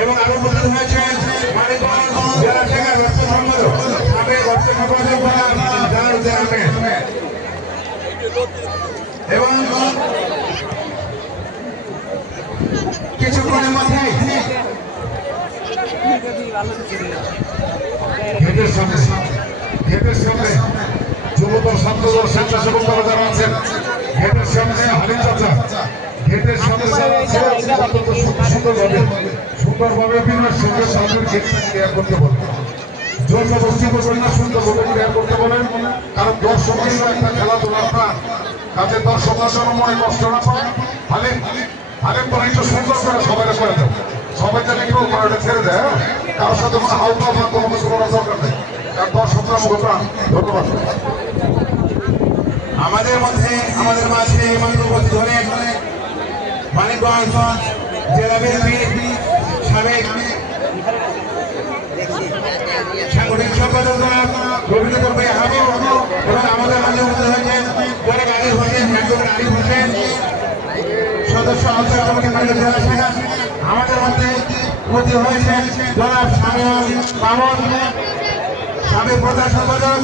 এবং আরো উপস্থিত হয়েছে মানিকগঞ্জ জেলা শাখার রক্ত সম্পাদক সাবেক রক্ত সম্পাদক এবং কিছুক্ষণের মধ্যে গেটের সামনে যুবদল ছাত্রদল স্বেচ্ছাসেবক দল যারা আছেন গেটের সামনে হালিম চাচা গেটের সামনে সুন্দরভাবে বিনয়ের সঙ্গে সামনের গেটটা ক্লিয়ার করতে বলেন। জোর জবরদস্তি করবেন না, সুন্দরভাবে ক্লিয়ার করতে বলেন। কারণ দর্শকের একটা খেলাধুলার প্রাণ, কাজে দর্শকরা যেন মনে কষ্ট না পায়। হালিম বলে একটু সুন্দর করে সবাই করে দেব, সবাই যেন কেউ এটা ছেড়ে দেয়, কারোর সাথে কোনো হালকা বা কোনো কিছু করার দরকার নেই। কারণ দর্শকরা মুখ প্রাণ। ধন্যবাদ। আমাদের মাঝে ধরে মানিকগঞ্জ জেলা বিএনপি সাবেক সাংগঠনিক সম্পাদক রবীন্দ্র ভাই হাবিব এবং আমাদের মাঝে উপস্থিত হয়েছেন জনাব আরিফ হোসেন, অ্যাডভোকেট আরিফ হোসেন, সদস্য আহ্বায়ক কমিটি জেলা শাখা। আমাদের মধ্যে উপস্থিত হয়েছেন জনাব শামীম মামুন, সাবেক প্রধান সম্পাদক